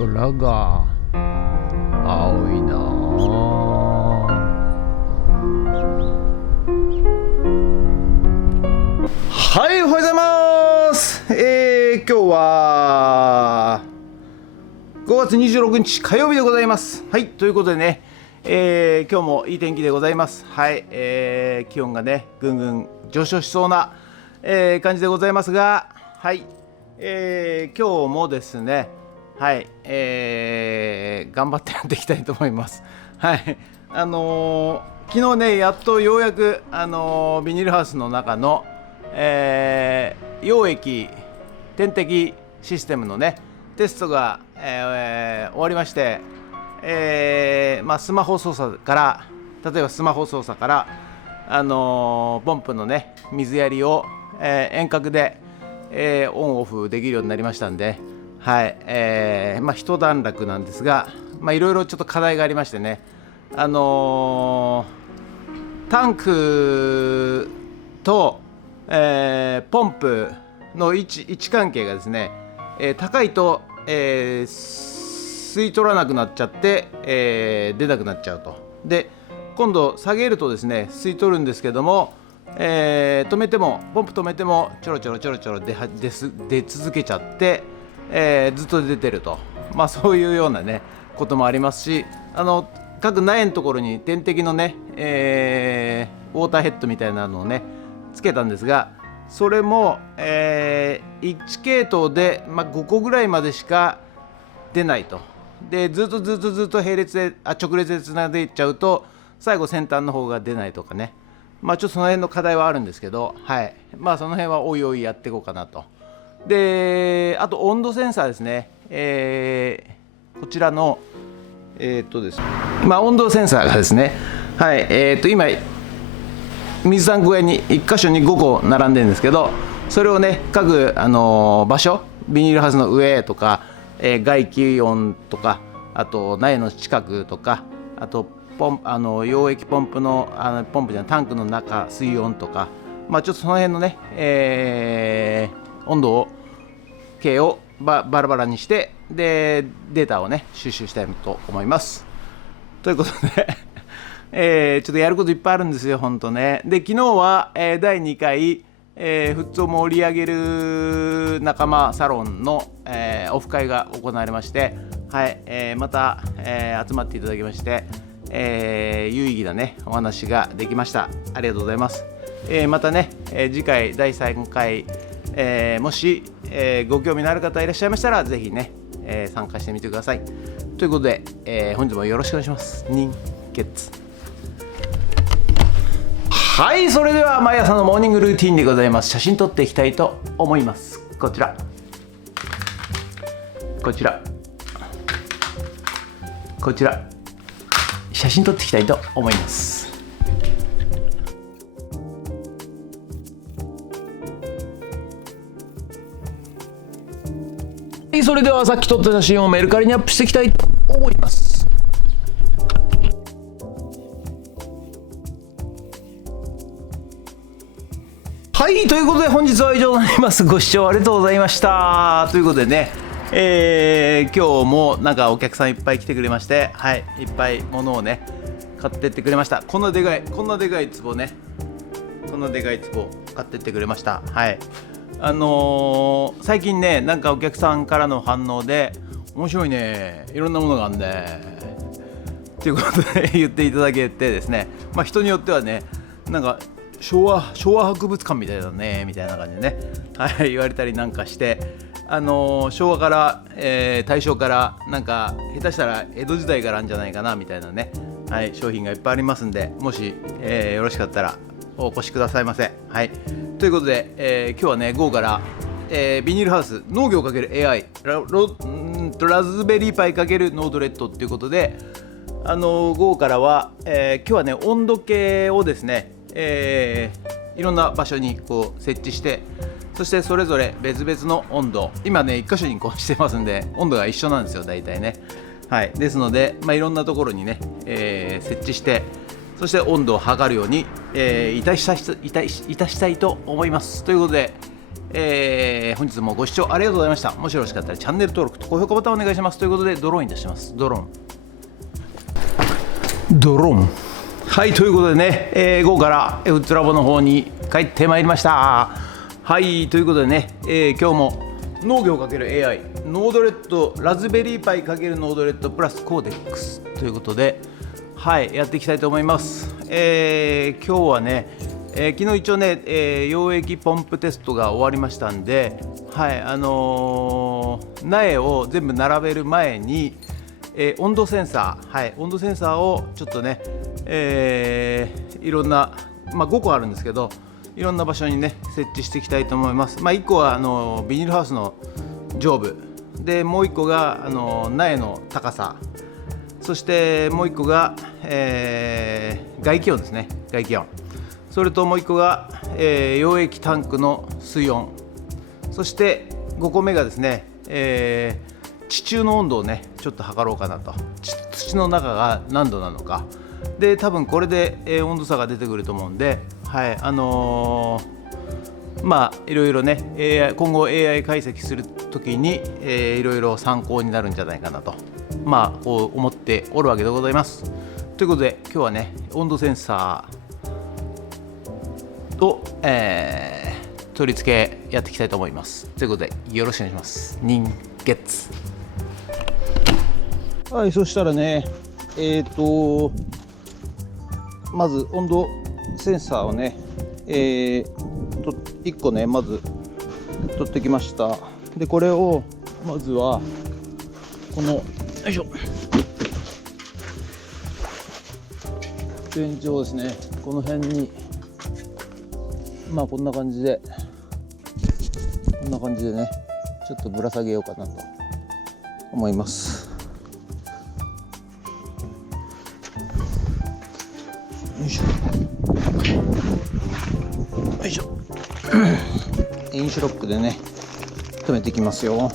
空が青いなはい、おはようございます。今日は5月26日火曜日でございます。はい、ということでね、今日もいい天気でございます。はい、気温がねぐんぐん上昇しそうな、感じでございますが、はい、今日もですね、はい、頑張ってやっていきたいと思います。はい、昨日ねやっとようやく、ビニールハウスの中の、溶液点滴システムのねテストが、終わりまして、スマホ操作から例えばスマホ操作から、ポンプのね水やりを、遠隔で、オンオフできるようになりましたんで、はい、一段落なんですが、いろいろちょっと課題がありましてね、タンクと、ポンプの位置関係がですね、高いと、吸い取らなくなっちゃって、出なくなっちゃうと。で今度下げるとですね吸い取るんですけども、止めてもポンプ止めてもちょろちょろ出続けちゃって、ずっと出てると、そういうようなねこともありますし、各苗のところに点滴のね、ウォーターヘッドみたいなのをねつけたんですが、それも、1系統で、5個ぐらいまでしか出ないと。でずっと直列でつないでいっちゃうと最後先端の方が出ないとかね、ちょっとその辺の課題はあるんですけど、はい、その辺はおいおいやっていこうかなと。であと温度センサーですね、こちらのですね、温度センサーがですね、はい、今水タンク上に1箇所に5個並んでるんですけど、それをね各、場所ビニールハウスの上とか、外気温とか、あと苗の近くとか、あと溶液ポンプのポンプじゃないタンクの中水温とか、ちょっとその辺のね、温度計をバラバラにしてでデータをね収集したいと思います。ということでちょっとやることいっぱいあるんですよ本当ね。で昨日は、第2回、フットを盛り上げる仲間サロンの、オフ会が行われまして、はい、また、集まっていただきまして、有意義なねお話ができました。ありがとうございます。またね、次回第3回、もし、ご興味のある方いらっしゃいましたらぜひね、参加してみてください。ということで、本日もよろしくお願いします。人血。はい、それでは毎朝のモーニングルーティンでございます。写真撮っていきたいと思います。こちら写真撮っていきたいと思います。はい、それではさっき撮った写真をメルカリにアップしていきたいと思います。はい、ということで本日は以上になります。ご視聴ありがとうございました。ということでね、今日もなんかお客さんいっぱい来てくれまして、はい、いっぱい物をね買ってってくれました。こんなでかい壺ね、こんなでかい壺買ってってくれました。はい、最近ねなんかお客さんからの反応で面白いね、いろんなものがあるんでということで言っていただけてですね、人によってはねなんか昭和博物館みたいだねみたいな感じでね、はい、言われたりなんかして、昭和から、大正からなんか下手したら江戸時代からあるんじゃないかなみたいなね、はい、商品がいっぱいありますんで、もし、よろしかったらお越しくださいませ。はい、ということで、今日はね午後から、ビニールハウス農業×AI ラズベリーパイ×ノードレッドっていうことで、午後からは、今日はね温度計をですねいろんな場所にこう設置して、そしてそれぞれ別々の温度、今ね1箇所にこうしてますんで温度が一緒なんですよ大体ね。はい、ですので、いろんなところにね、設置して、そして温度を測るように、いたしたいと思います。ということで、本日もご視聴ありがとうございました。もしよろしかったらチャンネル登録と高評価ボタンお願いします。ということでドローンに出します。ドローンはい、ということでね、午後からウッズラボの方に帰ってまいりました。はい、ということでね、今日も農業×AI ノードレッドラズベリーパイ×ノードレッドプラスコーデックスということで、はい、やっていきたいと思います。今日はね、昨日一応ね、溶液ポンプテストが終わりましたんで、はい、苗を全部並べる前に、温度センサー、はい、温度センサーをちょっとね、いろんな、5個あるんですけど、いろんな場所にね設置していきたいと思います。1個はビニールハウスの上部で、もう1個が苗の高さ、そしてもう1個が、外気温ですね、外気温。それともう1個が、溶液タンクの水温、そして5個目がですね、地中の温度をねちょっと測ろうかなと。土の中が何度なのかで、多分これで、温度差が出てくると思うんで、はい、いろいろね、今後 AI 解析するときに、いろいろ参考になるんじゃないかなと、こう思っておるわけでございます。ということで今日はね、温度センサーを、取り付けやっていきたいと思います。ということでよろしくお願いします。人月。はい、そしたらね、まず温度センサーをね、1個ねまず取ってきました。でこれをまずはこのよいしょ天井ですね、この辺にこんな感じでねちょっとぶら下げようかなと思います。よいしょよいしょインシュロックでね止めていきますよ。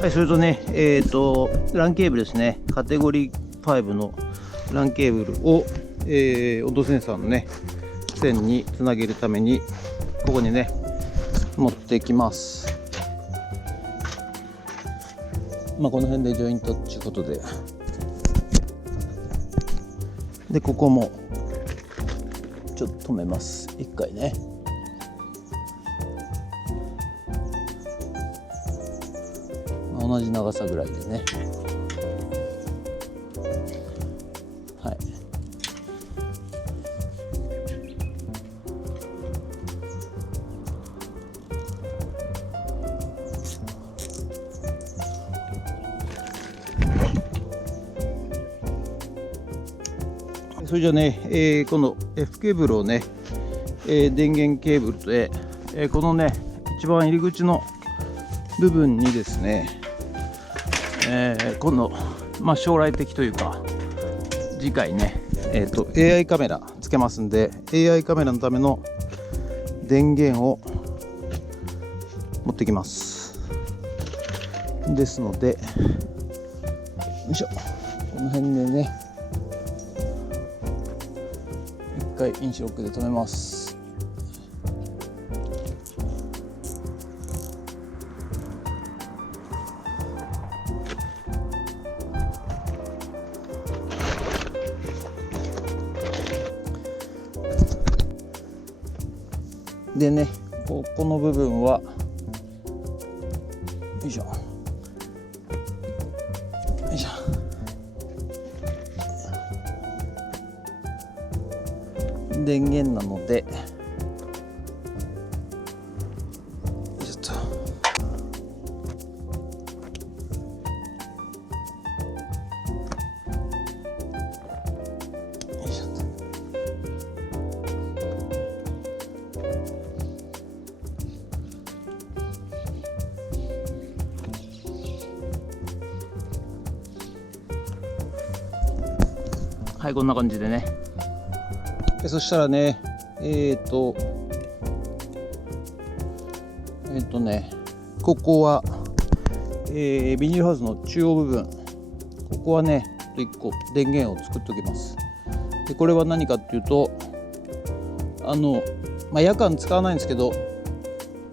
はい、それとね、LAN ケーブルですね、カテゴリー5の LAN ケーブルを、温度センサーのね線につなげるためにここにね持ってきます。この辺でジョイントっていうことで、ここもちょっと止めます。1回ね。同じ長さぐらいでね。はい。それじゃあね、この F ケーブルをね、電源ケーブルで、このね一番入り口の部分にですね、今度、将来的というか次回ね、AI カメラつけますんで、 AI カメラのための電源を持ってきます。ですので、よいしょ、この辺でね一回インシュロックで止めます。でね、この部分はよいしょよいしょ、電源なのでちょっとよいしょと。はい、こんな感じでね。そしたらね、ここは、ビニールハウスの中央部分、ここはね、1個電源を作っておきます。で、これは何かっていうと、夜間使わないんですけど、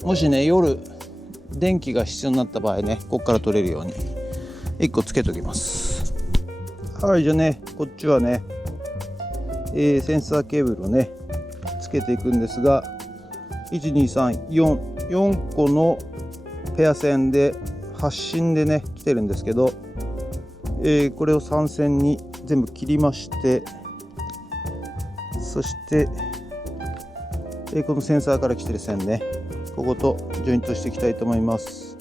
もしね、夜電気が必要になった場合ね、ここから取れるように1個つけておきます。はい、じゃあね、こっちはね、センサーケーブルをねつけていくんですが、12344個のペア線で発信でね来てるんですけど、これを3線に全部切りまして、そして、このセンサーから来てる線ね、こことジョイントしていきたいと思います。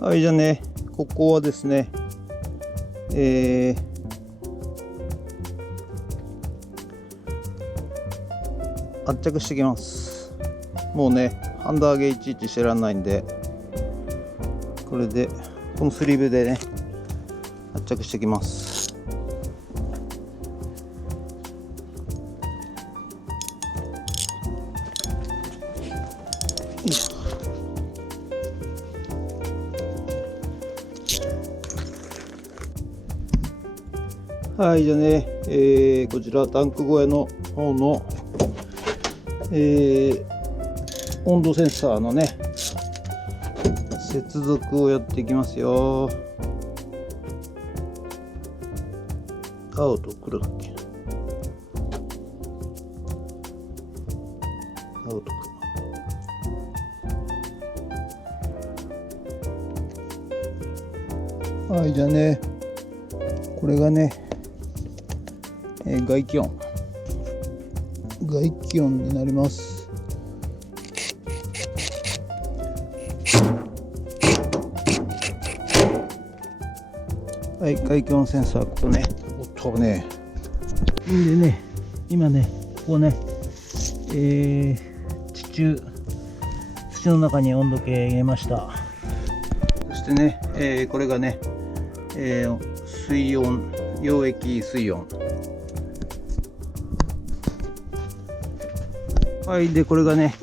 はい、じゃあね、ここはですね、圧着していきます。もうね、ハンダーゲいちいちしてらんないんで、これでこのスリーブでね圧着していきます。はい、じゃあね、こちらタンク小屋の方の温度センサーのね接続をやっていきますよ。青と黒だっけ、青と黒。はい、じゃあね、これがね、外気温になります。はい、外気温センサー、ここね、音ね。でね、今ね、ここね、土の中に温度計入れました。そしてね、これがね、水温、溶液水温。はい、でこれがね、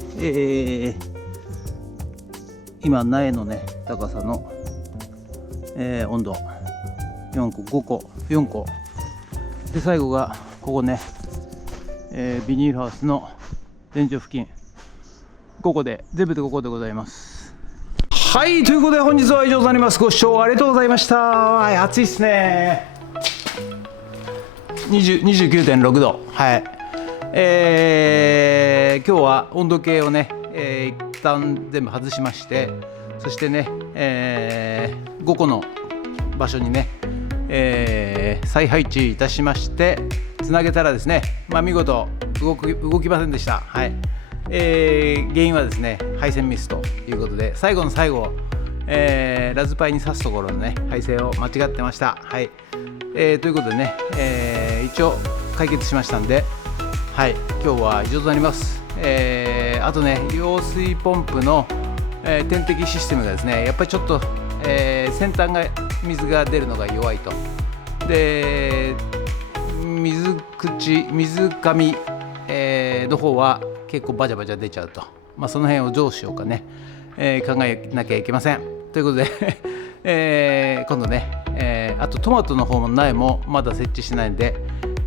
今苗のね高さの、温度4個で、最後がここね、ビニールハウスの天井付近、ここで全部でここでございます。はい、ということで本日は以上となります。ご視聴ありがとうございました。はい、暑いっすね。29.6 度。はい、今日は温度計をね、一旦全部外しまして、そしてね、5個の場所にね、再配置いたしましてつなげたらですね、見事動きませんでした。はい、原因はですね配線ミスということで、最後の最後、ラズパイに挿すところのね配線を間違ってました。はい、ということでね、一応解決しましたんで、はい、今日は以上となります。あとね、揚水ポンプの、点滴システムがですね、やっぱりちょっと、先端が水が出るのが弱いと。で、水上、の方は結構バチャバチャ出ちゃうと。その辺をどうしようかね、考えなきゃいけません。ということで、今度ね、あとトマトの方も苗もまだ設置してないんで、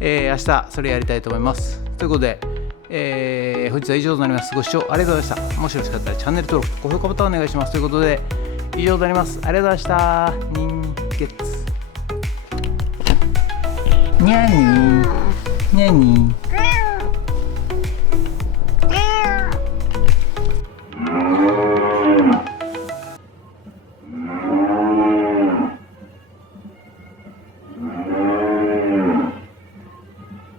明日それやりたいと思います。ということで、本日は以上となります。ご視聴ありがとうございました。もしよろしかったらチャンネル登録と高評価ボタンお願いします。ということで以上となります。ありがとうございました。人月にゃにーにゃにー